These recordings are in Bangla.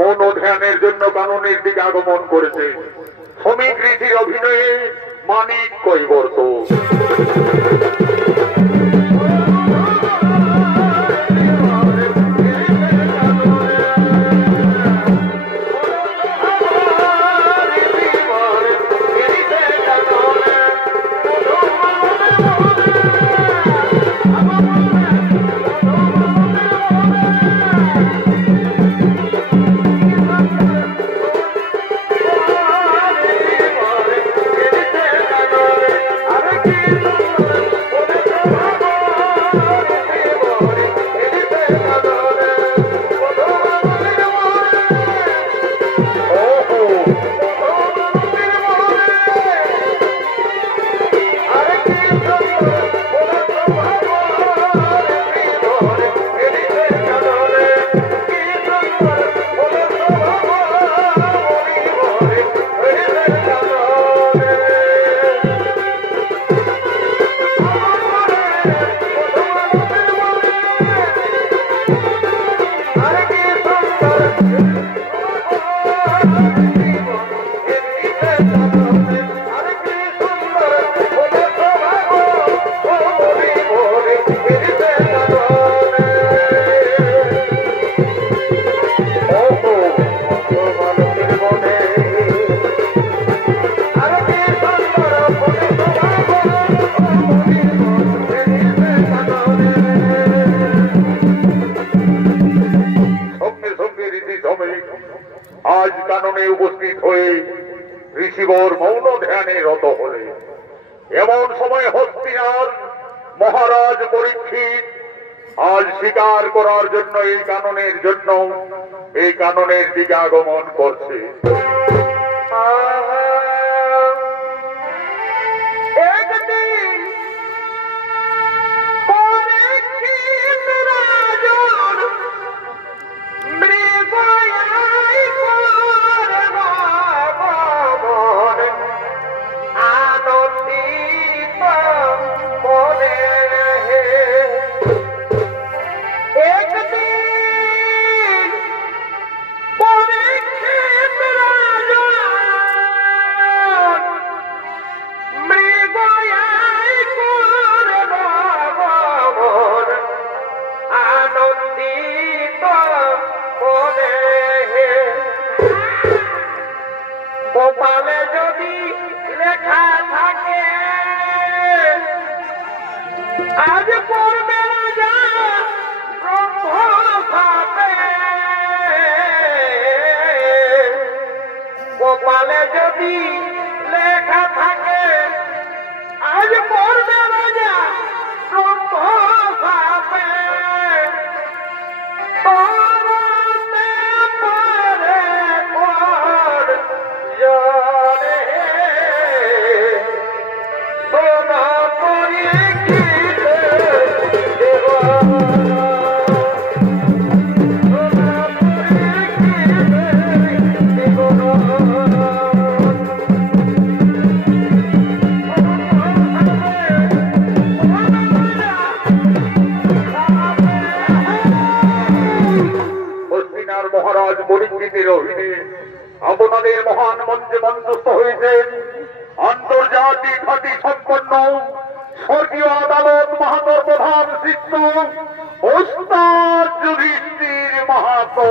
মনোধ্যানের জন্য কাননের দিকে আগমন করেছে। শ্রমিক রীতির অভিনয়ে মানিক কৈবর্ত। আজ কাননে উপস্থিত হয়ে ঋষিবর মৌন ধ্যানে রত হলে এমন সময় হস্তিনার মহারাজ পরীক্ষিত আজ শিকার করার জন্য এই কাননের দিকে আগমন করছে। কপালে যদি লেখা থাকে আজ পড়বে রাজা ব্রহ্মসাপে, কপালে যদি লেখা থাকে আজ পড়বে রাজা ব্রহ্মসাপে। মহারাজ পরীক্ষিতের অধীনে আপনাদের মহান মঞ্চে মঞ্চস্থ হয়েছেন আন্তর্জাতিক খ্যাতি সম্পন্ন স্বর্গীয় আদালত মাহাতোর প্রধান শিষ্য ওস্তাদ যুধিষ্ঠির মাহাতো।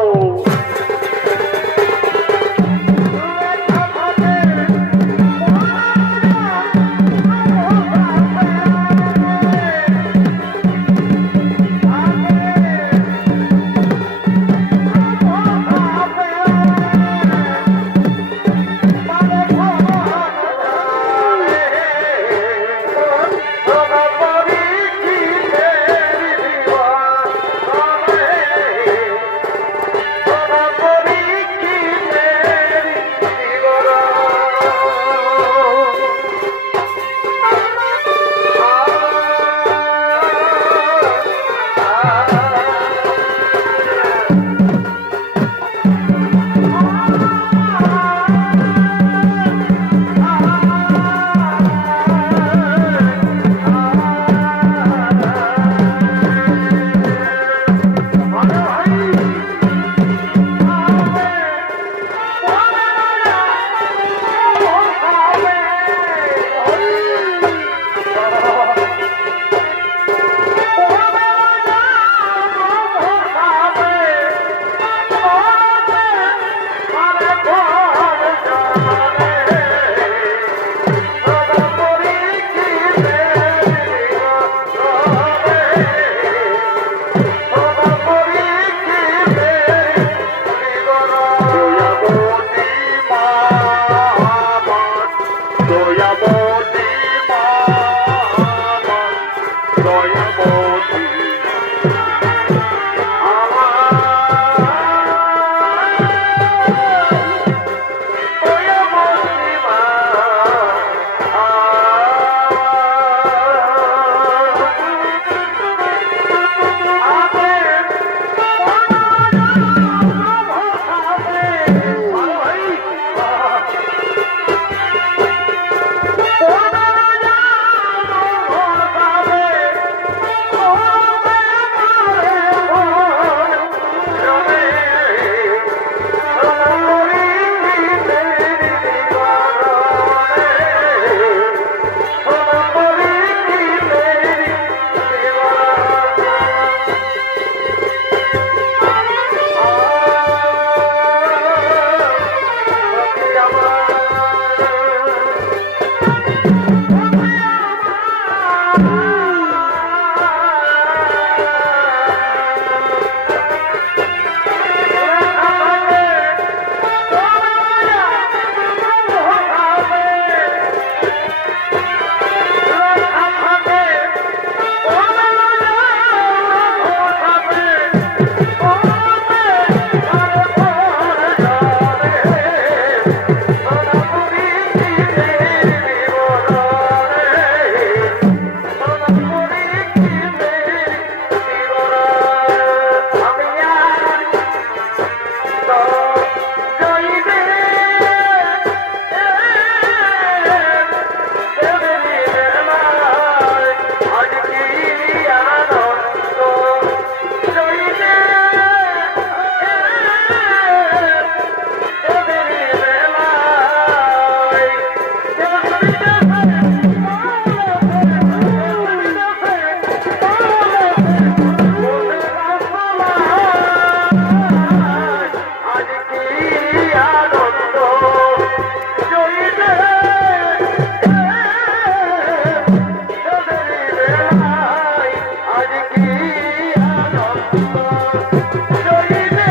জড়িলে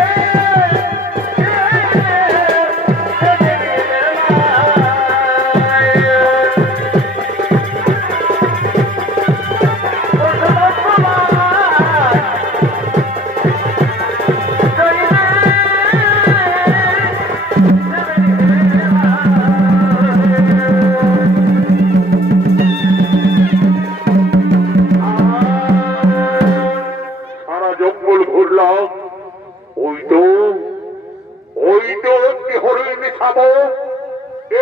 সারা জঙ্গল ঘুরলাম, ওই তো একটি হরিণ শাবক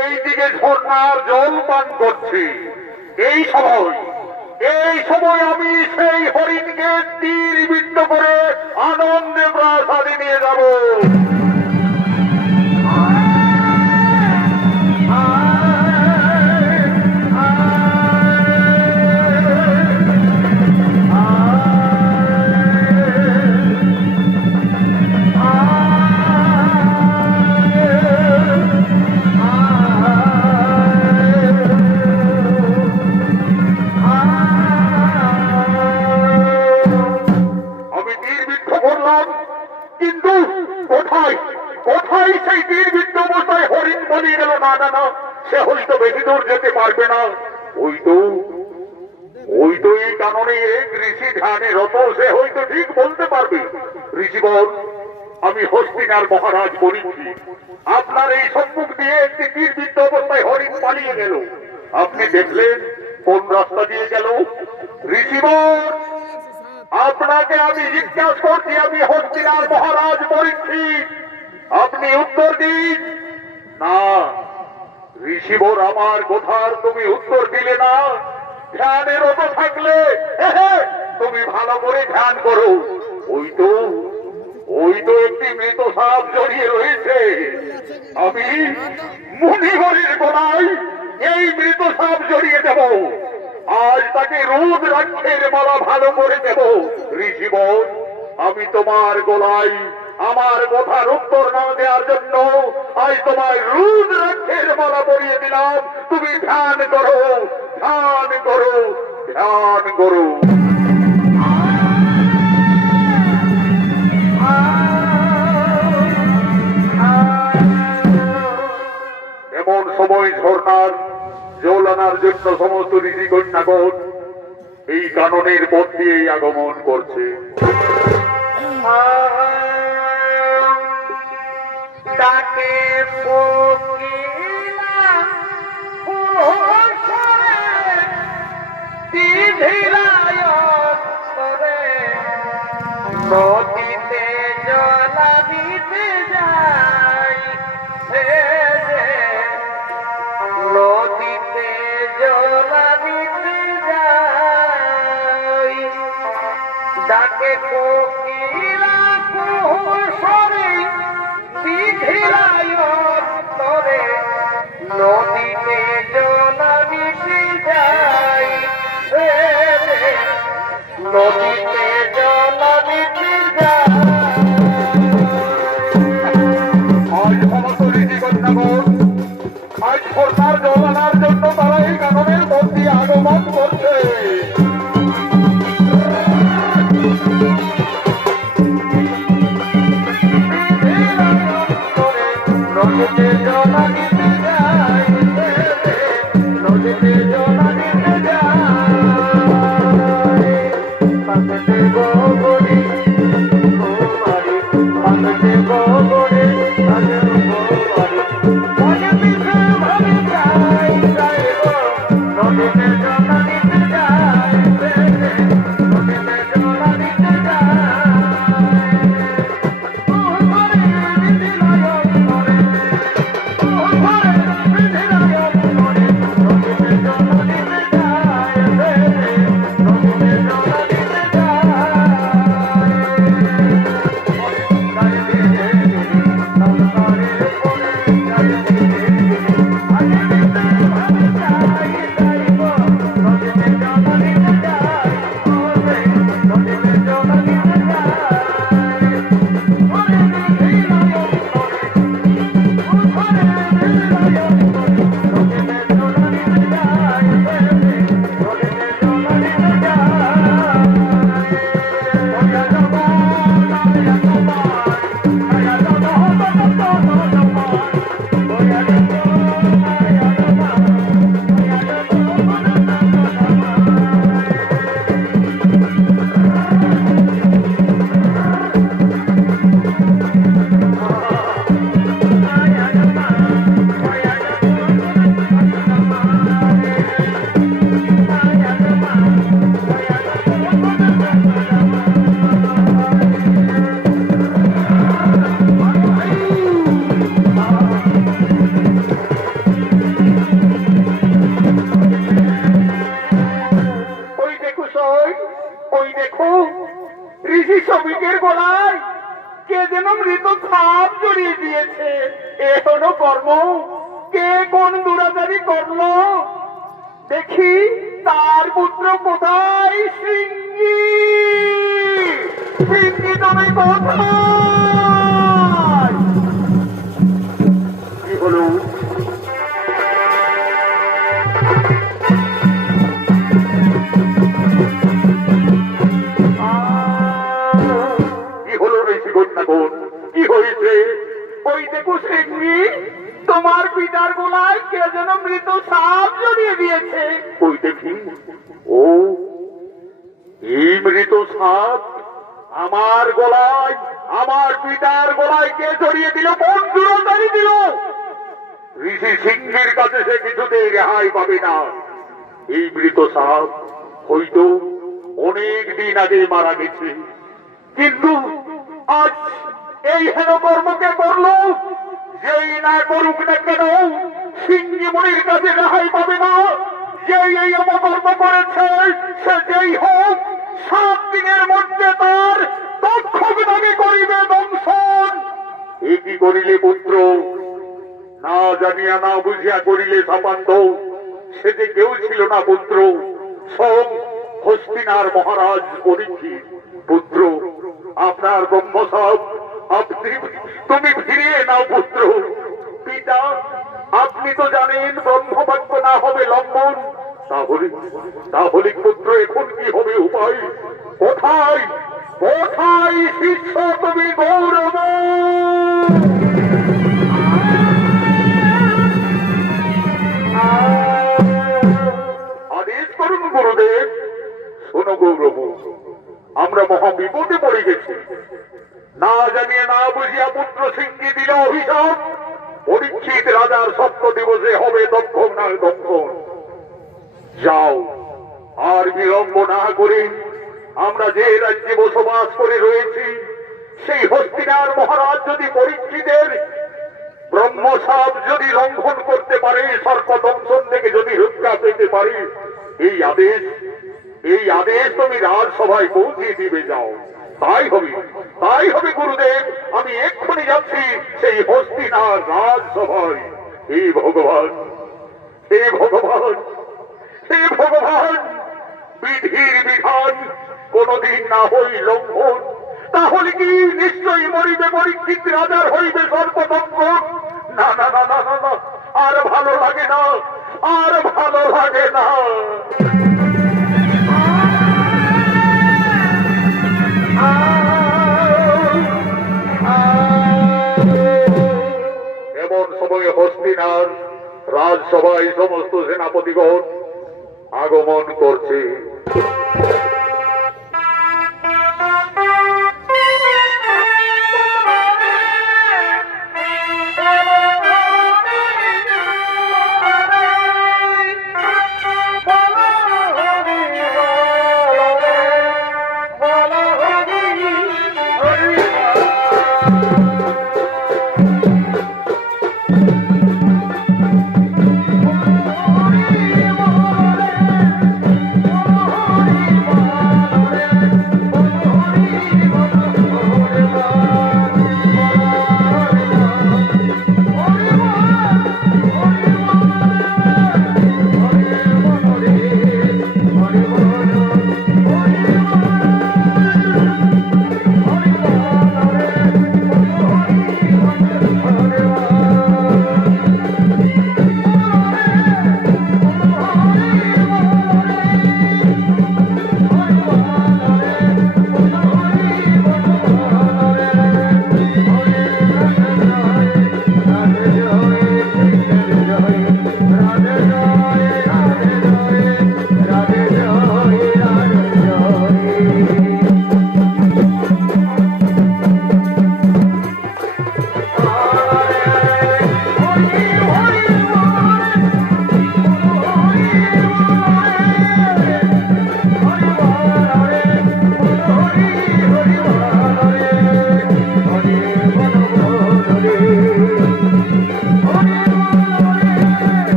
এইদিকে ঝর্ণার জল পান করছে। এই সময় আমি সেই হরিণকে তীর বিদ্ধ করে আনন্দে প্রাসাদে নিয়ে যাব। কিন্তু কোথায় কোথায় সেই তীরবিদ্ধ অবস্থায় হরিণ পালিয়ে গেল? না না না, সে হয়তো বেশি দূর যেতে পারবে না। ওই তো এই কারণে এক ঋষি ধ্যানে রত, সে হয়তো ঠিক বলতে পারবে। ঋষিবর, আমি হস্তিনার মহারাজ বলেছি, আপনার এই সম্মুখ দিয়ে একটি তীরবিদ্ধ অবস্থায় হরিণ পালিয়ে গেল। আপনি দেখলেন কোন রাস্তা দিয়ে গেল? ঋষিবর, আপনাকে আমি জিজ্ঞাসা করছি, আমি হস্তিনার মহারাজ বলছি, আপনি উত্তর দিন। না ঋষিবর, আমার কথার তুমি উত্তর দিলে না। ধ্যানের রত থাকলে তুমি ভালো করে ধ্যান করো। ওই তো একটি মৃত সাপ জড়িয়ে রয়েছে। আমি মুনিবরের গলায় এই মৃত সাপ জড়িয়ে দেব। আজ তাকে রুদ্রাক্ষের মালা ভালো করে দেব। ঋষিবর, আমি তোমার গলায় আমার কথার উত্তর না দেওয়ার জন্য আজ তোমার রুদ্রাক্ষের মালা পরিয়ে দিলাম। তুমি ধ্যান করো, ধ্যান করো, ধ্যান করো। এমন সময় ঝর্ণার জল আনার জন্য সমস্ত ঋষি কন্যাগণ এই কাননের পথ দিয়েই আগমন করছে। তাকে কোকিলা কুহসরে দিধিরায় করে নদীতে জলাবিতে যাই সে যে নদীতে জলাবিতে যাই ডাকে কোকিলা কুহসরে দিধিরায় করে নদীতে জলাবিতে যাই রে রে নদীতে জলাবিতে যাই। আজ সমস্ত ঋষি কন্যাগণ আজ ঝর্ণার জল আনার জন্য তারা এই কাননের পথ দিয়ে আগমন করছে। নদীতে জলাবিতে যাই রে রে নদীতে জলাবিতে যাই। পাশে গোবরে গোবারে পাশে গোবরে পাশে গোবারে মনে পিছে ভাবে যাই যাই গো নদীতে জলাবিতে যাই রে রে নদীতে জলাবিতে যাই। যেন মৃত সাপ জড়িয়ে দিয়েছে। এ হলো কর্ম। কে কোন দুরাচারী করলো? দেখি তার পুত্র কোথায়? সিংহী, সিংহী তুমি কোথায়? কি হলো? কি হলো ঋষি কন্যাগণ? কি হয়েছে? ওই দেখো সিংহী, তোমার পিতার গোলায় কে যেন মৃত সাপ জড়িয়ে দিয়েছে। ওই দেখি। ও, এই মৃত সাপ আমার গলায়, আমার পিতার গলায় কে জড়িয়ে দিল? কোন দুরাচারী দিল? ঋষি সিংহের কাছে সে কিছুতেই রেহাই পাবে না। এই মৃত সাপ হয়তো অনেক দিন আগে মারা গেছে, কিন্তু আজ এই হেন কর্মকে করলো। যেই না করুক না কেন, সিংহী মুনির কাছে রেহাই পাবে না। যেই এই অপকর্ম করেছে, সে যেই হোক, 7 দিনের মধ্যে তার দক্ষতাকে করিবে দংশন। এ কি করিলে পুত্র? না জানিয়া না বুঝিয়া করিলে সাপান্ত। সে যে কেউ ছিল না পুত্র, সব হস্তিনার মহারাজ পরীক্ষিত। পুত্র, আপনার ব্রহ্মসাপ তুমি ফিরিয়ে নাও পুত্র। পিতা, আপনি তো জানেন ব্রহ্মবাক্য না হবে লঙ্ঘন। তাহলে তাহলে পুত্র এখন কি হবে উপায়? কোথায় কোথায় শিষ্য তুমি গৌরব? আদেশ করুন গুরুদেব। শোনো গৌরব, আমরা মহা বিপদে পড়ে গেছি। না জানিয়ে না বুঝিয়া পুত্র সিংহী দিল অভিশাপ। পরীক্ষিত রাজার সপ্ত দিবসে হবে দক্ষণ না দক্ষণ। যাও, আর বিলম্ব না করে আমরা যে রাজ্যে বসবাস করে রয়েছি, সেই হস্তিনার মহারাজ যদি পরীক্ষিতের ব্রহ্মসাপ যদি লঙ্ঘন করতে পারে, সর্প দংশন থেকে যদি রক্ষা পেতে পারে, এই আদেশ তুমি রাজসভায় পৌঁছে দিবে। যাও, তাই হবে গুরুদেব। আমি এক্ষুনি যাচ্ছি সেই হস্তিনার রাজসভায়। হে ভগবান, হে ভগবান, হে ভগবান, বিধির বিধান কোনদিন না হই লঙ্ঘন। তাহলে কি নিশ্চয়ই মরিবে পরীক্ষিত, রাজার হইবে সর্বদঙ্গন। না না না না না না, আর ভালো লাগে না, আর ভালো লাগে না। এমন সময় হস্তিনার রাজসভায় সমস্ত সেনাপতিগণ আগমন করছে।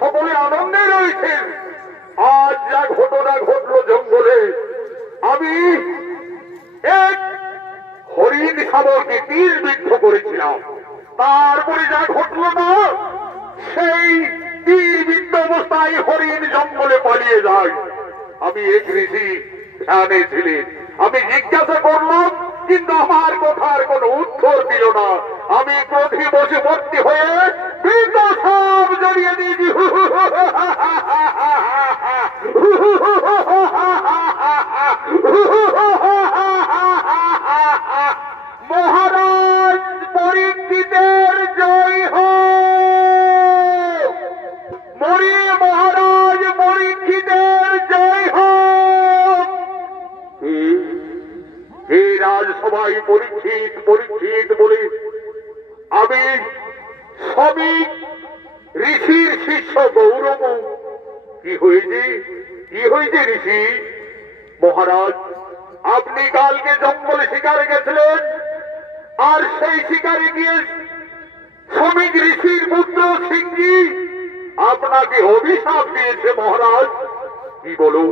সকলে আনন্দে রয়েছেন। আজ যা ঘটনা ঘটলো জঙ্গলে, আমি এক হরিণ শাবককে তীর বিদ্ধ করেছিলাম, তারপরে যা ঘটলো না, সেই তীর বিদ্ধ অবস্থায় হরিণ জঙ্গলে পালিয়ে যায়। আমি এক ঋষি ধ্যানে ছিলেন, আমি জিজ্ঞাসা করলাম, কিন্তু আমার কথার কোনো উত্তর দিল না। আমি ক্রোধে বসে ভর্তি হয়ে বৃদ্ধ সব জড়িয়ে দিয়েছি। মহারাজ পরীক্ষিতের জয় হোক, মহারাজ পরীক্ষিতের জয় হোক। হে রাজসভায় পরীক্ষিত পরীক্ষিত বলে আমি শ্রমিক ঋষির শিষ্য গৌরব। কি হয়েছে, কি হয়েছে ঋষি? মহারাজ, আপনি কালকে জঙ্গলে শিকারে গেছিলেন, আর সেই শিকারে গিয়ে শ্রমিক ঋষির পুত্র সিংহী আপনাকে অভিশাপ দিয়েছে মহারাজ। কি বলো,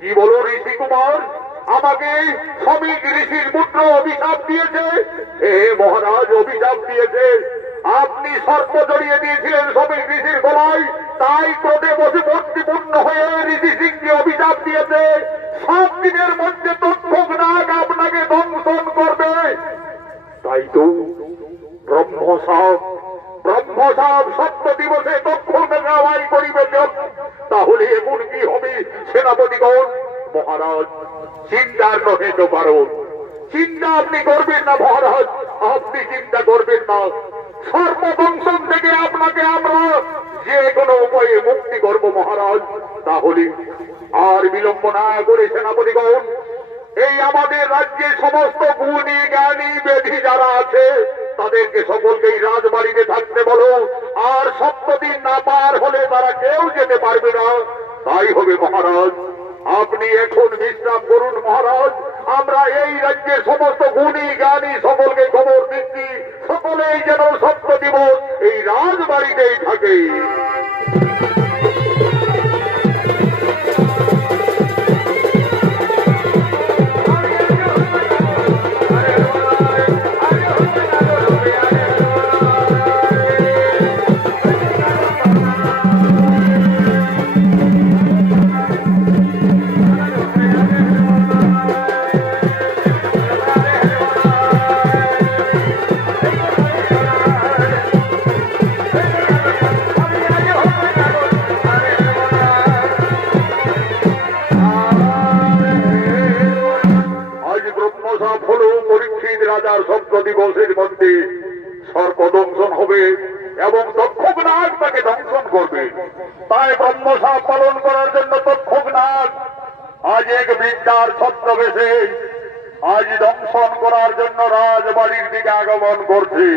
কি বলো ঋষি কুমার? আমাকে শ্রমিক ঋষির পুত্র অভিশাপ দিয়েছে? হে মহারাজ, অভিশাপ দিয়েছে। আপনি সর্প জড়িয়ে দিয়েছিলেন শ্রমিক ঋষির গলায়, তাই ক্রোধে বসে ভক্তিপূর্ণ হয়ে ঋষি সিংকে অভিশাপ দিয়েছে 7 দিনের মধ্যে তক্ষক নাগ আপনাকে দংশন করবে। তাই তো ব্রহ্মসাপ সত্য দিবসে তক্ষক নাগাই করিবে। তাহলে এখন কি হবে সেনাপতিগণ? মহারাজ, চিন্তার নহে তো কারণ, চিন্তা আপনি করবেন না মহারাজ, আপনি চিন্তা করবেন না। সর্বদংশন থেকে আপনাকে আমরা যে কোনো উপায়ে মুক্তি করব মহারাজ। তাহলে আর বিলম্ব না করে সেনাপতিগণ, এই আমাদের রাজ্যের সমস্ত গুণী জ্ঞানী বেধি যারা আছে তাদেরকে সকলকেই রাজবাড়িতে থাকতে বলো, আর 7 দিন না পার হলে তারা কেউ যেতে পারবে না। তাই হবে মহারাজ, আপনি এখন বিশ্রাম করুন মহারাজ। আমরা এই রাজ্যের সমস্ত গুণী জ্ঞানী সকলকে খবর দিচ্ছি, সকলেই যেন 7 দিবস এই রাজবাড়িতেই থাকে। রাজার 7 দিবসের মধ্যে সর্পদংশন হবে এবং তক্ষক নাগ তাকে দংশন করবে। তাই ব্রহ্মসাপ পালন করার জন্য তক্ষক নাগ আজ এক বৃদ্ধার ছদ্মবেশে আজ দংশন করার জন্য রাজবাড়ির দিকে আগমন করছে।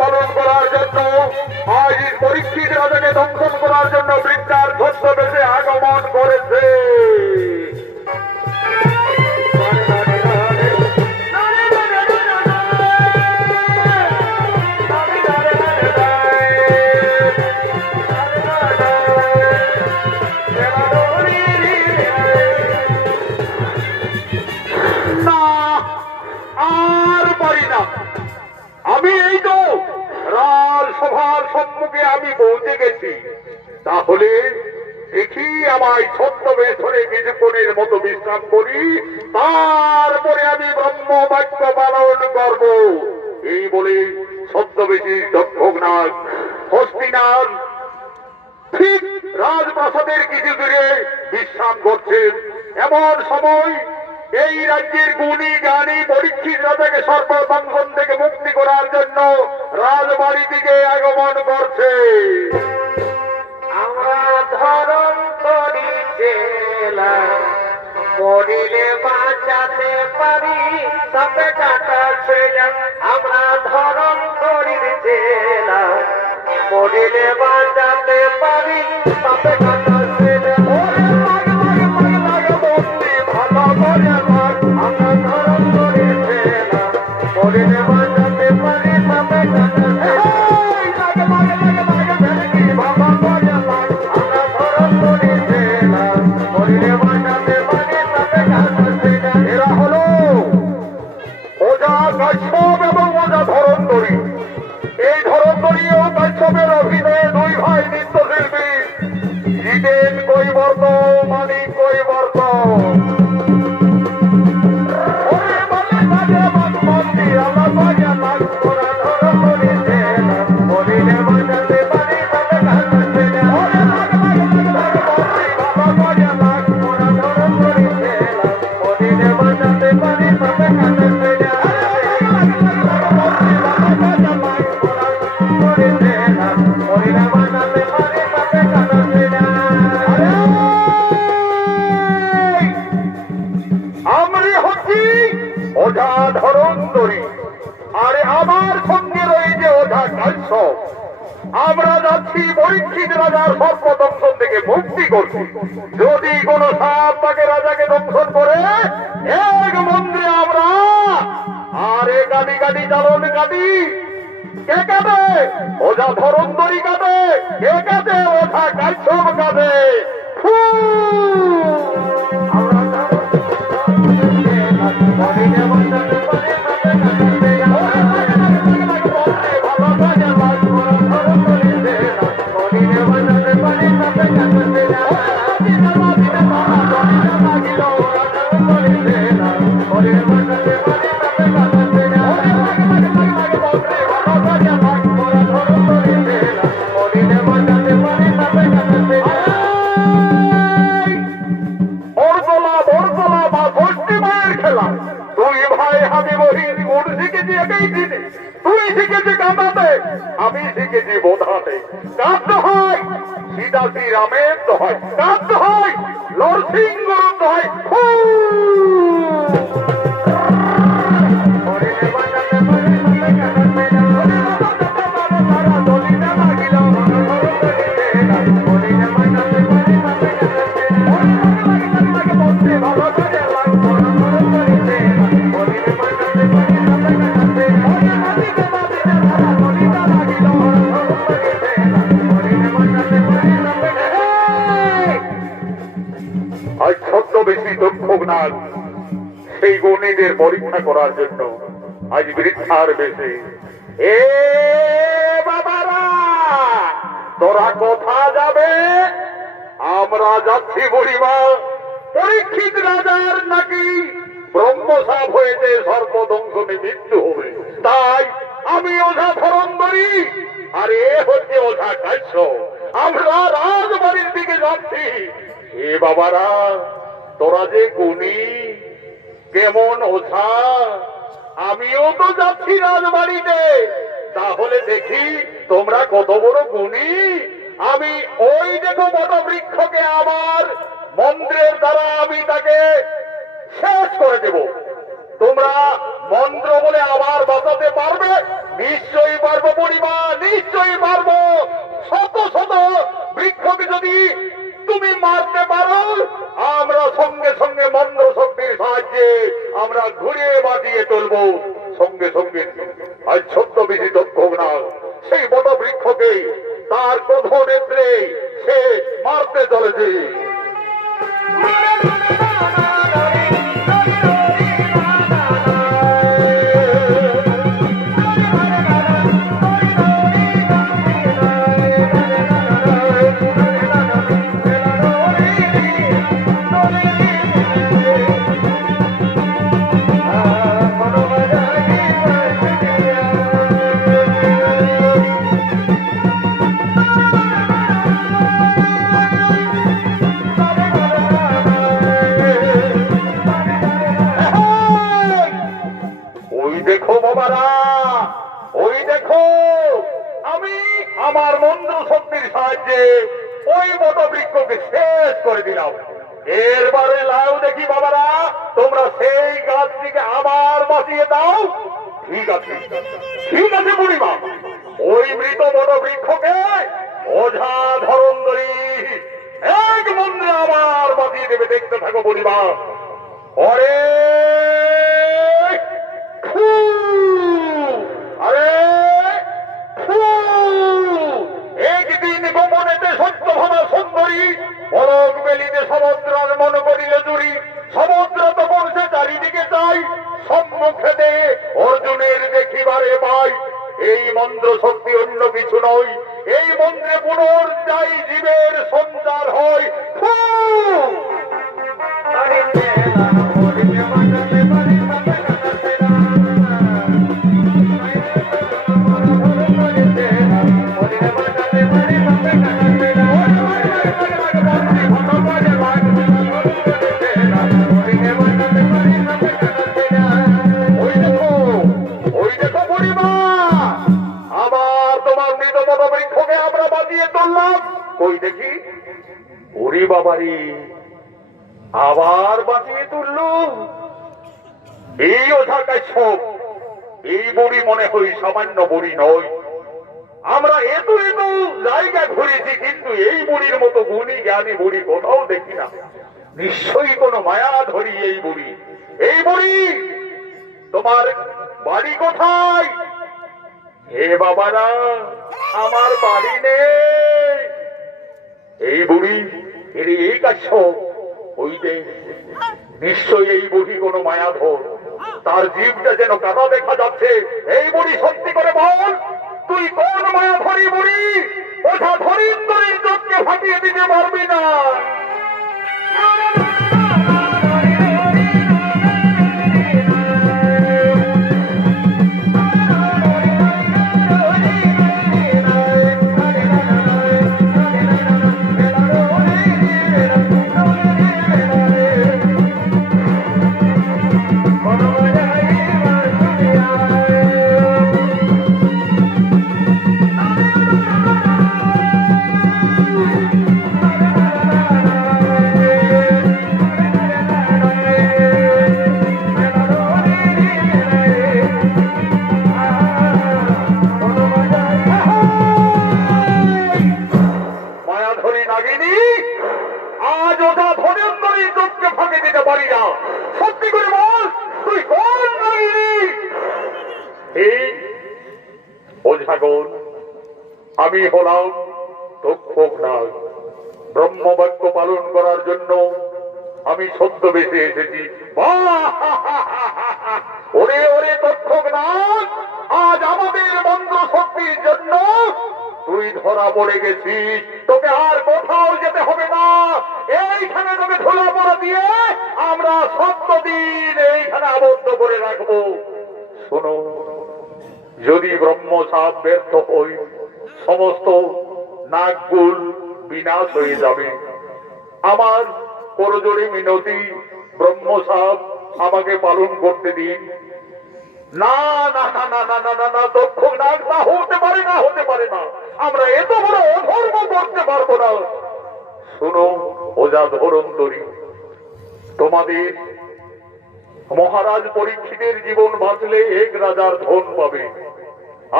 পালন করার জন্য আজ পরীক্ষিত রাজাকে দংশন করার জন্য বৃদ্ধার ছদ্মবেশে আগমন করেছে। না, আর পারি না। আমি এই তো রাজসভার সম্মুখে আমি পৌঁছে গেছি। তাহলে দেখি আমায় ছদ্মবেশ ধরে কিছুক্ষণের মতো বিশ্রাম করি, তারপরে আমি ব্রহ্ম বাক্য পালন করব। এই বলে ছদ্মবেশী তক্ষক নাগ হস্তিনাথ ঠিক রাজপ্রাসাদের কিছু দূরে বিশ্রাম করছেন। এমন সময় এই রাজ্যের গুণী জ্ঞানী পরীক্ষিত রাজাকে সর্বদংশন থেকে মুক্তি করার জন্য রাজবাড়ি থেকে আগমন করছে। আমরা ধরম করি জেলা, মরিলে বাঁচাতে পারি সাপে কাটা ছেলা। আমরা ধরম করি জেলা, মরিলে বাঁচাতে পারি সাপে কাটা ছেলা। আমরা ধরম করি জেলা, মরিলে বাঁচাতে পারি সাপে কাটা ছেলা। এরা হলো ওঝা কাশ্যপ এবং ওঝা ধরন্ধরী। এই ধরন্ধরী ও কাশ্যপের অভিনয়ে দুই ভাই নৃত্যশিল্পী, জিতেন কৈবর্ত, মানিক কৈবর্ত। আমি হচ্ছি ওঝা ধরন্ধরী, আরে আমার সঙ্গে রয়েছে ওঝা কাশ্যপ। আমরা যাচ্ছি পরীক্ষিত রাজার সর্বদংশন থেকে মুক্তি করছি। যদি কোন সাপ তাকে রাজাকে দংশন করে এক মন্দিরে আমরা আরে কাটি কাটি চালন কাটি। কে কাটে? ওঝা ধরন্ধরী কাটে। কে কাটে? ওঝা কাশ্যপ কাটে। আমি শিখেছি বোধাতে। কাঁদতে হয় সীতাশ্রী রামের দোহাই, কাঁদতে হয় নরসিংহর দোহাই। আজ ছদ্মবেশী দক্ষক নাগ সেই গুণীদের পরীক্ষা করার জন্য আজ বৃদ্ধার বেশে। এ বাবারা, তোরা কোথা যাবে? আমরা যাচ্ছি বুড়িমা। পরীক্ষিত রাজার নাকি ব্রহ্মসাপ হয়েছে, সর্বদংশনে মৃত্যু হবে। তাই আমি ওঝা ধরন্ধরী আর এ হচ্ছে ওঝা কাশ্যপ। আমরা রাজবাড়ির দিকে যাচ্ছি। এ বাবারা, তোরা যে গুণী, কেমন ওঝা, আমিও তো যাচ্ছি রাজবাড়িতে। তাহলে দেখি তোমরা কত বড় গুণী। আমি ওই দেখো বটবৃক্ষকে আমার মন্ত্রের দ্বারা আমি তাকে শেষ করে দেব। তোমরা মন্ত্র বলে আবার বাঁচাতে পারবে? নিশ্চয়ই পারবো বুড়িমা, নিশ্চয়ই পারবো। শত শত বৃক্ষকে যদি তুমি মারতে পারো, আমরা সঙ্গে সঙ্গে মন্ত্র শক্তির সাহায্যে আমরা ঘুরিয়ে বাঁচিয়ে তুলবো। সঙ্গে সঙ্গে আজ ছদ্মবেশী দক্ষক নাগ সেই বটবৃক্ষকে তার ক্রোধ নেত্রে সে মারতে চলেছে। ওই দেখো আমি আমার মন্ত্র শক্তির সাহায্যে ওই বট বৃক্ষকে শেষ করে দিলাম। এরবারে লাউ দেখি বাবারা, তোমরা সেই গাছটিকে আবার বাঁচিয়ে দাও। ঠিক আছে, ঠিক আছে বুড়িমা, ওই মৃত বট বৃক্ষকে ওঝা ধরন্ধরি এক মন্ত্রে আবার বাঁচিয়ে দেবে। দেখতে থাকো বুড়িমা। অরে ফু, আরে ফু, একদিন গোপনেতে সত্যভামা সুন্দরী পলক বেলিতে সমুদ্রার মন করিল চুরি। সমুদ্র তখন সে চারিদিকে চাই, সম্মুখেতে অর্জুনের দেখিবারে পাই। এই মন্ত্র শক্তি অন্য কিছু নয়, এই মন্ত্রে পুনর্যায়ী জীবের সঞ্চার হয়। ফু! ওই দেখো বুড়িমা, আবার তোমার মৃত বট বৃক্ষকে আমরা বাজিয়ে তুললাম। কই দেখি, ওরে বাবারি, আবার বাঁচিয়ে তুলল। এই ওঝা কাশ্যপ, এই বুড়ি মনে হই সামান্য বুড়ি নয়। আমরা এত এত জায়গা ঘুরেছি, কিন্তু এই বুড়ির মতো গুণী জ্ঞানী বুড়ি কোথাও দেখি না। নিশ্চয়ই কোনো মায়া ধরি এই বুড়ি। এই বুড়ি, তোমার বাড়ি কোথায়? হে বাবারা, আমার বাড়ি নেই। এই বুড়ি, এর এই কাশ্যপ, ওই যে নিশ্চয়ই এই বুড়ি কোনো মায়াধর, তার জীবটা যেন কাটা দেখা যাচ্ছে। এই বুড়ি সত্যি করে বল, তুই কোন মায়াধরি বুড়ি? ওঝা ধরিত্রীর চোখকে ফাটিয়ে দিতে পারবি না। আজ ওটা ধনেশ্বরী চোখকে ফাঁকে দিতে পারি না। সত্যি করে বল, তুই কোন নাগিনী? এই ওঝাগণ, আমি হলাম তক্ষক নাগ। ব্রহ্মবাক্য পালন করার জন্য আমি ছদ্মবেশে এসেছি। ওরে ওরে তক্ষক নাগ, আজ আমাদের মন্ত্র শক্তির জন্য তুই ধরা পড়ে গেছিস। তোকে আর কোথাও যেতে হবে না, এইখানে তোকে ধরা পড়া দিয়ে আমরা 7 দিন এইখানে আবদ্ধ করে রাখবো। শোনো, যদি ব্রহ্মসাপ ব্যর্থ হই, সমস্ত নাগগুল বিনাশ হয়ে যাবে। আমার করজোড়ে মিনতি, ব্রহ্মসাপ আমাকে পালন করতে দিন। না না না না না না না না, তক্ষক নাগ, না হতে পারে না, হতে পারে না। আমরা এত বড় অধর্ম করতে পারবো না। শোনো ওঝা ধরন্ধরি, তোমাদের মহারাজ পরীক্ষিতের জীবন বাঁচলে 1 রাজার ধন পাবে।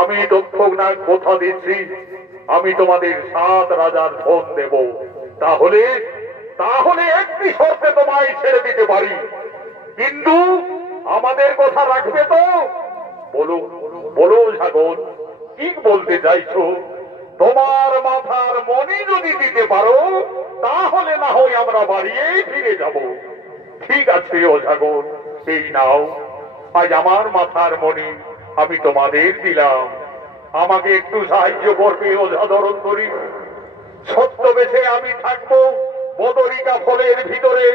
আমি তক্ষক নাগ কথা দিচ্ছি, আমি তোমাদের 7 রাজার ধন দেব। তাহলে তাহলে একটি শর্তে তোমায় ছেড়ে দিতে পারি, কিন্তু আমাদের কথা রাখবে তো? বলো বলো ওঝাগণ, কি বলতে চাইছো? তোমার মাথার মণি যদি দিতে পারো, তাহলে না হয় আমরা বাড়িয়েই ফিরে যাব। ঠিক আছে ওঝাগণ, এই নাও, আজ আমার মাথার মণি আমি তোমাদের দিলাম। আমাকে একটু সাহায্য করবে ওঝা ধরন্ধরি। ছদ্মবেশে আমি থাকবো বদরিকা ফলের ভিতরে,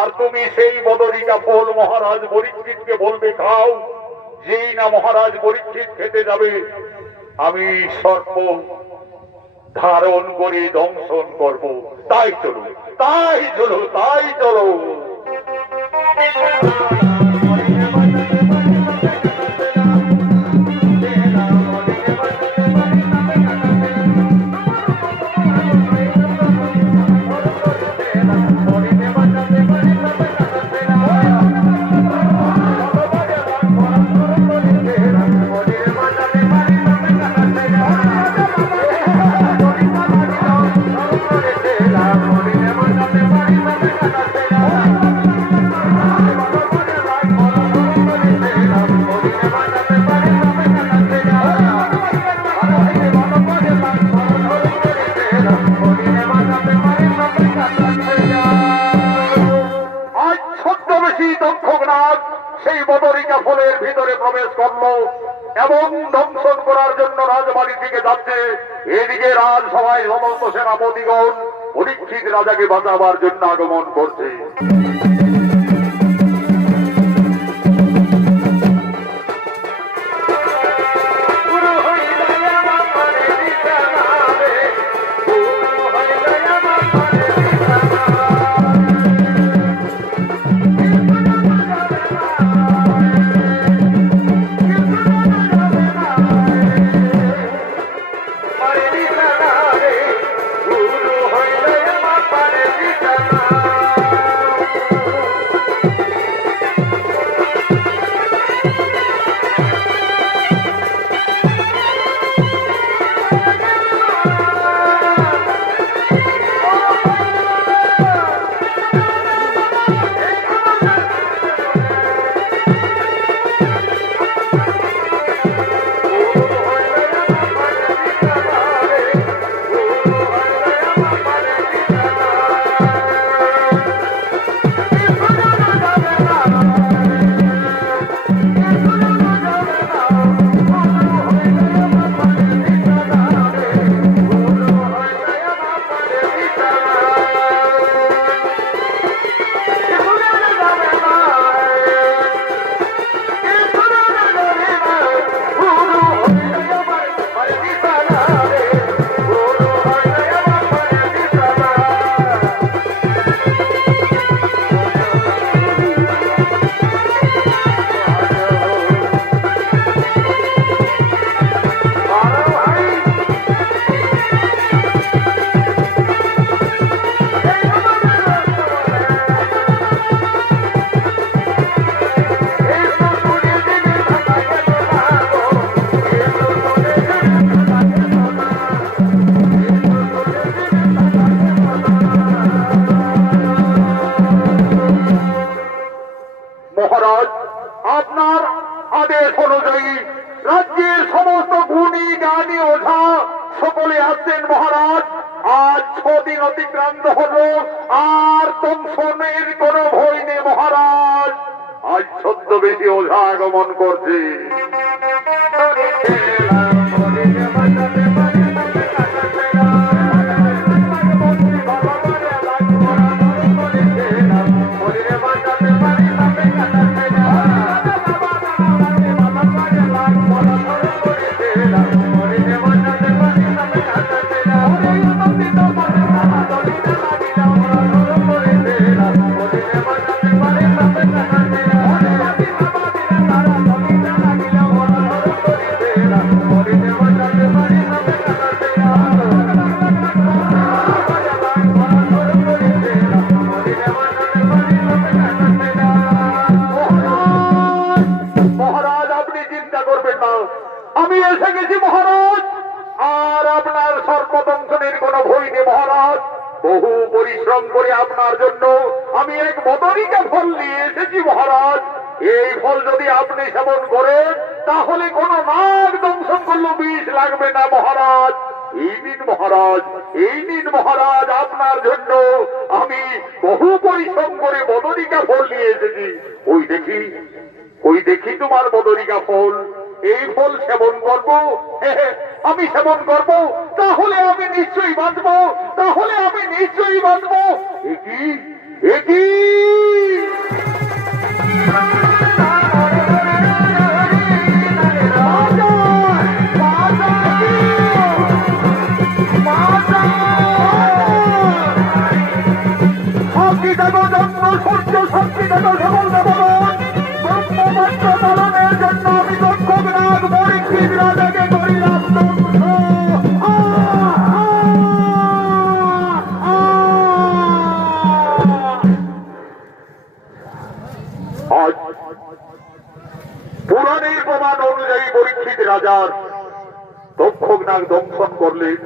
আর তুমি সেই বদরিকা ফল মহারাজ পরীক্ষিতকে বলবে খাও। যেই না মহারাজ পরীক্ষিত খেতে যাবে, আমি সর্প ধারণ করে দংশন করব। তাই চলো, তাই চলো, তাই চলো। দংশন করার জন্য রাজবাড়ির দিকে যাচ্ছে। এদিকে রাজসভায় সমস্ত সেনাপতিগণ পরীক্ষিত রাজাকে বাঁচাবার জন্য আগমন করছে। মহারাজ, আপনার আদেশ অনুযায়ী রাজ্যের সমস্ত গুণী জ্ঞানী ওঝা সকলে আসছেন মহারাজ। আজ 6 দিন অতিক্রান্ত হলো, আর দংশনের কোন ভয় নেই মহারাজ। আজ ছদ্মবেশী ওঝা আগমন করছে। আমি এসে গেছি মহারাজ, আর আপনার সর্বদংশনের কোন ভয় নেই মহারাজ। বহু পরিশ্রম করে আপনার জন্য আমি এক বদরিকা ফল নিয়ে এসেছি মহারাজ। এই ফল যদি আপনি সেবন করেন তাহলে কোন নাগ দংশন করলেও বিষ লাগবে না মহারাজ। এই নিন মহারাজ, এই নিন মহারাজ, আপনার জন্য আমি বহু পরিশ্রম করে বদরিকা ফল নিয়ে এসেছি। ওই দেখি তোমার বদরিকা ফল। এই ফল সেবন করব, আমি সেবন করব, তাহলে আমি নিশ্চয়ই বাঁচব, তাহলে আমি নিশ্চয়ই বাঁচব। একই সূর্য শক্তি দেখো সকল দেবগণ, ব্রহ্মবাক্য পালনের জন্য আমি দক্ষক নাগ পরীক্ষিত রাজাকে করিলাম দংশ। আজ পুরাণের প্রমাণ অনুযায়ী পরীক্ষিত রাজার দক্ষক নাগ দংশন করলেন।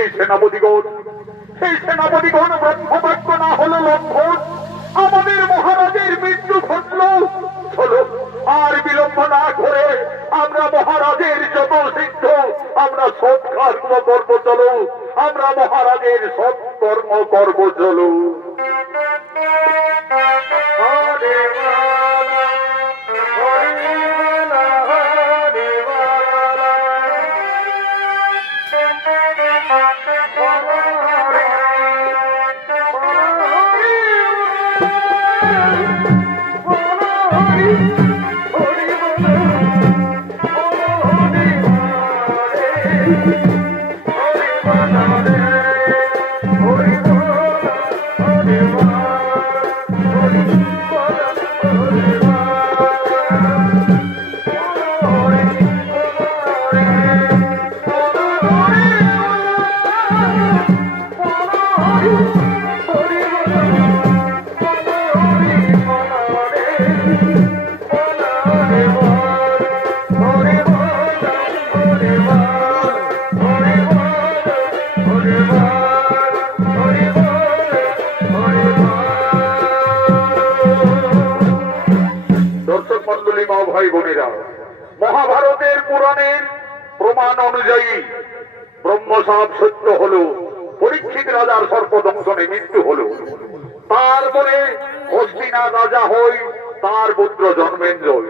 এই সেনাপতিগণ ব্রহ্মবাক্য না হলো লঙ্ঘন, আমাদের মহারাজের মৃত্যু ঘটল। চলো আর বিলম্ব না করে আমরা মহারাজের যত সিদ্ধ আমরা সৎকর্ম করবো। চলো আমরা মহারাজের সৎকর্ম করবো। চলো হরে দর্শক মন্ডলী, মা ভাই বোনেরা, মহাভারতের পুরাণের প্রমাণ অনুযায়ী ব্রহ্মসাপ সত্য হলো, পরীক্ষিত রাজার সর্পদংশনে মৃত্যু হলো। তারপরে হস্তিনার রাজা হই, তার পুত্র জন্মেঞ্জয়।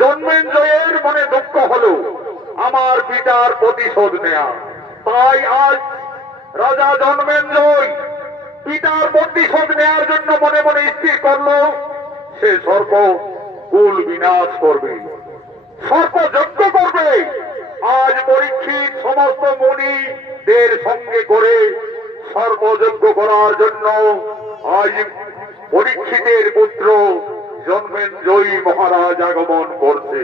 জন্মেঞ্জয়ের মনে দুঃখ হলো আমার পিতার প্রতিশোধ নেয়া। তাই আজ রাজা জন্মেঞ্জয় পিতার প্রতিশোধ নেয়ার জন্য মনে মনে স্থির করলো সে সর্প কুল বিনাশ করবে, সর্প যজ্ঞ করবে। আজ পরীক্ষিত সমস্ত মুনিদের সঙ্গে করে সর্পযজ্ঞ করার জন্য আজ পরীক্ষিতের পুত্র জন্মেঞ্জয়ী মহারাজ আগমন করছে।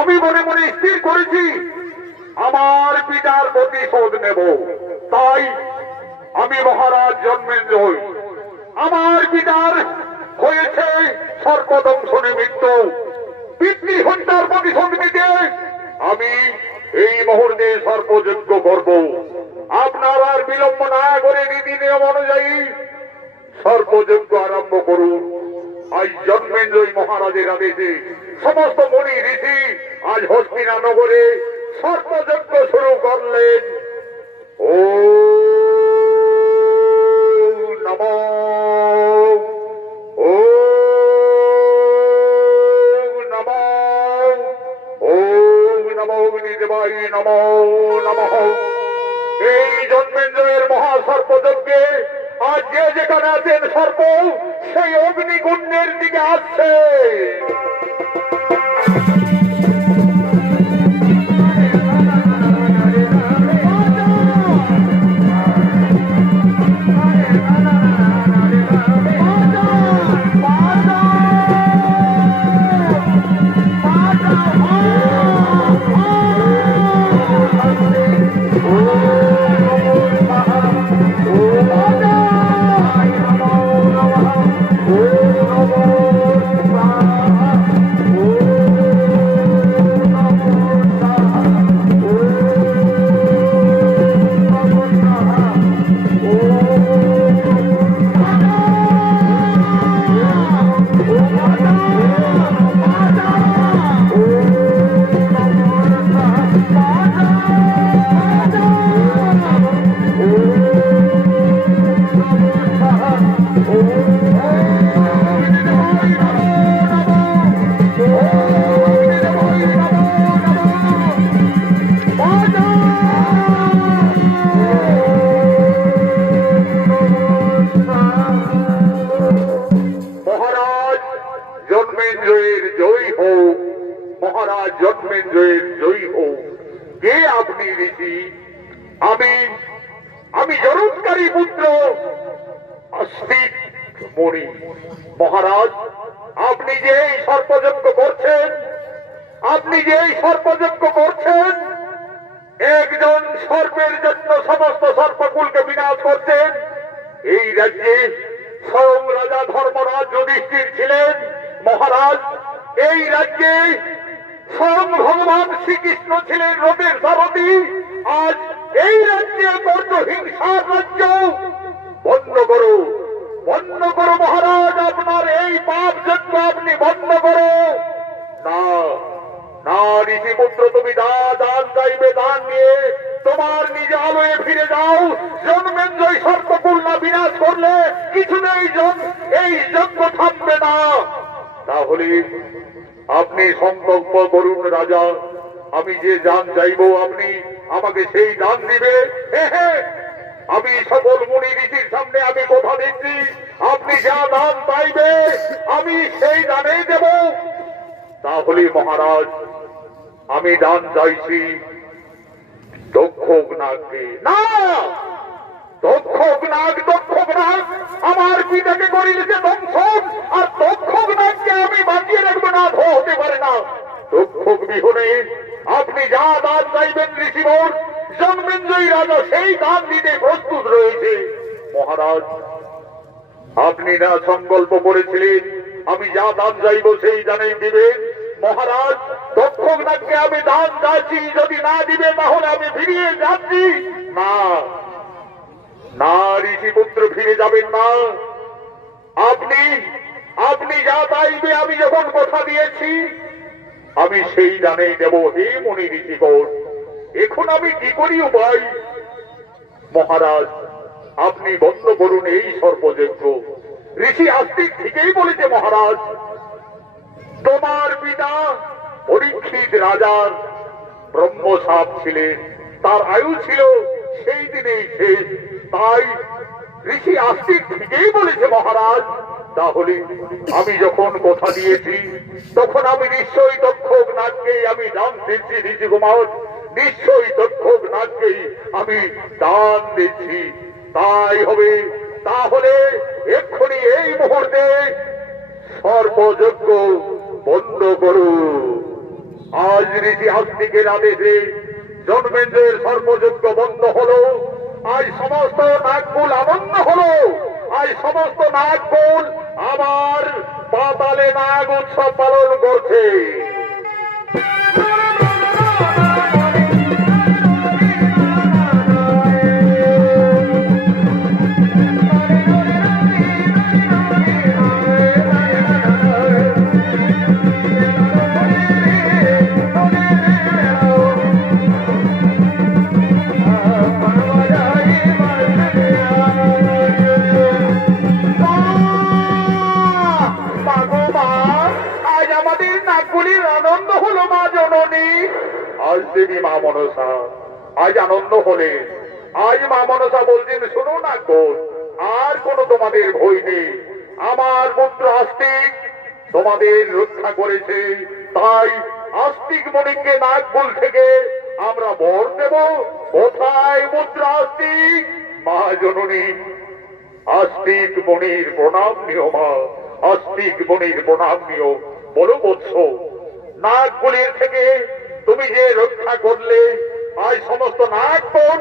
আমি মনে মনে স্থির করেছি আমার পিতার প্রতিশোধ নেব। তাই আমি মহারাজ জন্মেঞ্জয়, আমার পিতার হয়েছে সর্পদংশনে মৃত্যু, পিতৃহত্যার প্রতিশোধ নিতে আমি এই মুহূর্তে সর্পযজ্ঞ করব। আপনার আর বিলম্ব না করে নীতি নিয়ম অনুযায়ী সর্পযজ্ঞ আরম্ভ করুন। আজ জন্মেঞ্জয় মহারাজের আদেশে সমস্ত মুনি ঋষি আজ হস্তিনা নগরে সর্পযজ্ঞ শুরু করলেন। ও নমঃ ও নমঃ ও নমঃ অগ্নিদেবায় নমঃ নমঃ। এই জন্মেঞ্জয়ের মহাসর্পযজ্ঞে আজ যে যেখানে আছেন সর্প সেই অগ্নিকুণ্ডের দিকে আসছে। মহারাজ জন্মেঞ্জয়ের জয়ী হোক। কে আপনি ঋষি? আমি আমি জরৎকারী পুত্র আস্তিক মণি। মহারাজ, আপনি যে এই সর্পযজ্ঞ করছেন, একজন সর্পের জন্য সমস্ত সর্পকুলকে বিনাশ করছেন। এই রাজ্যে স্বয়ং রাজা ধর্মরাজ যুধিষ্ঠির ছিলেন। মহারাজ, এই রাজ্যে স্বয়ং ভগবান শ্রীকৃষ্ণ ছিলেন রথের সারথি। আজ এই রাজ্যে বড্ড হিংসার রাজ্য। বন্ধ করো মহারাজ, আপনার এই পাপ যজ্ঞ আপনি বন্ধ করো। না না ঋষিপুত্র, তুমি দান চাইবে, দান নিয়ে তোমার নিজ আলোয় ফিরে যাও। জন্মেঞ্জয় সর্পকুল না বিনাশ করলে কিছুতেই এই যজ্ঞ থামবে না। তাহলে আপনি সংকল্প করুন রাজা, আমি যে দান চাইব আপনি আমাকে সেই দান দিবে। আমি সকল মুনি ঋষির সামনে আমি কথা দিচ্ছি, আপনি যা দান পাইবে আমি সেই দানেই দেব। তাহলে মহারাজ, আমি দান চাইছি দক্ষক নাগকে। না, দক্ষক নাগ আমার পিতাকে করিয়েছে দংশন, আর দক্ষক নাগকে আমি বাঁচিয়ে রাখবো না, হতে পারে না। দক্ষক বিহনে আপনি যা দান চাইবেন ঋষিবর, জন্মেঞ্জয়ী রাজা সেই দান দিতে প্রস্তুত রয়েছে। মহারাজ, আপনি না সংকল্প করেছিলেন আমি যা দান চাইব সেই দানেই দিবেন। মহারাজ, দক্ষক নাগকে আমি দান চাইছি, যদি না দিবে তাহলে আমি ফিরিয়ে যাচ্ছি। না না ঋষিপুত্র, ফিরে যাবেন না। আপনি যা চাইবে আমি যখন কথা দিয়েছি আমি সেই দানেই দেব। হে মুনি ঋষিগণ, এখন আমি কি করি উপায়? মহারাজ, আপনি বন্ধ করুন এই সর্পযজ্ঞ। ঋষি আস্তিক ঠিকই বলেছে মহারাজ। তোমার পিতা পরীক্ষিত রাজার ব্রহ্মসাপ ছিলেন, তার আয়ু ছিল সেই দিনেই শেষ। তাই ঋষি আস্তিক ঠিকই বলেছে মহারাজ। তাহলে আমি যখন কথা দিয়েছি তখন আমি নিশ্চয়ই দক্ষক নাগকেই আমি দান দিচ্ছি। ঋষি কুমার, নিশ্চয়ই দক্ষক নাগকেই আমি দান দিচ্ছি। তাই হবে। তাহলে এক্ষুনি এই মুহূর্তে সর্পযজ্ঞ বন্ধ করো। আজ ঋষি আস্তিকের আদেশে জন্মেঞ্জয়ের সর্পযজ্ঞ বন্ধ হলো। আজ সমস্ত নাগকুল আনন্দ হলো। আজ সমস্ত নাগকুল আবার পাতালে নাগ উৎসব পালন করছে। আনন্দ হলো মা জননী। আজ দেবী মা মনসা আজ আনন্দ হলে। আজ মা মনসা বলছেন, শুনো না কোন, আর কোনো তোমাদের ভয় নেই। আমার পুত্র আস্তিক তোমাদের রক্ষা করেছে। তাই আস্তিক মণিকে নাগকুল থেকে আমরা বর দেব। কোথায় পুত্র আস্তিক? মা জননী, আস্তিক মণির প্রণাম নিও মা, আস্তিক মণির প্রণাম নিও। বলো বৎস, নাগকুলের থেকে তুমি যে রক্ষা করলে, আজ সমস্ত নাগগণ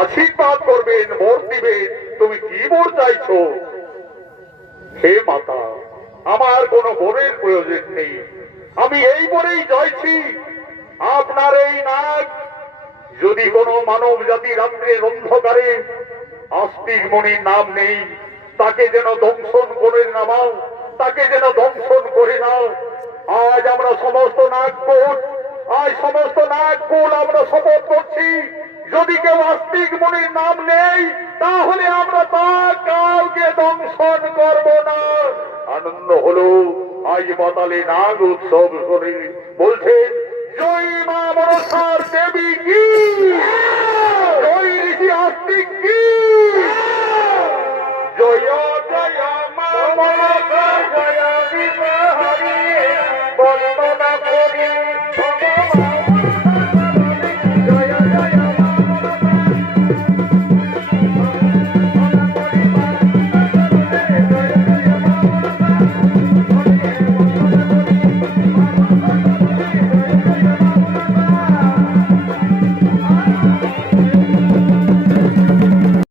আশীর্বাদ করবেন, বর দিবেন। তুমি কি বর চাইছো? হে মাতা, আমার কোনো বরের প্রয়োজন নেই। আমি এই বরেই চাইছি, আপনার এই নাগ যদি কোনো মানব জাতি রাত্রের অন্ধকারে আস্তিক মণির নাম নেই, তাকে যেন দংশন করে নামাও, তাকে যেন দংশন করে নাও। আজ আমরা সমস্ত নাগকুল আমরা শপথ করছি, যদি কেউ আস্তিক মণির নাম নেই তাহলে আমরা তার কাউকে দংশন করব না। আনন্দ হলো। আজ মাতালে নাগ উৎসব করে বলছেন, জয় মা মনসার দেবী কি, জয় ঋষি আস্তিক কি, জয় জয় মা মনসা জয় বিবাহ।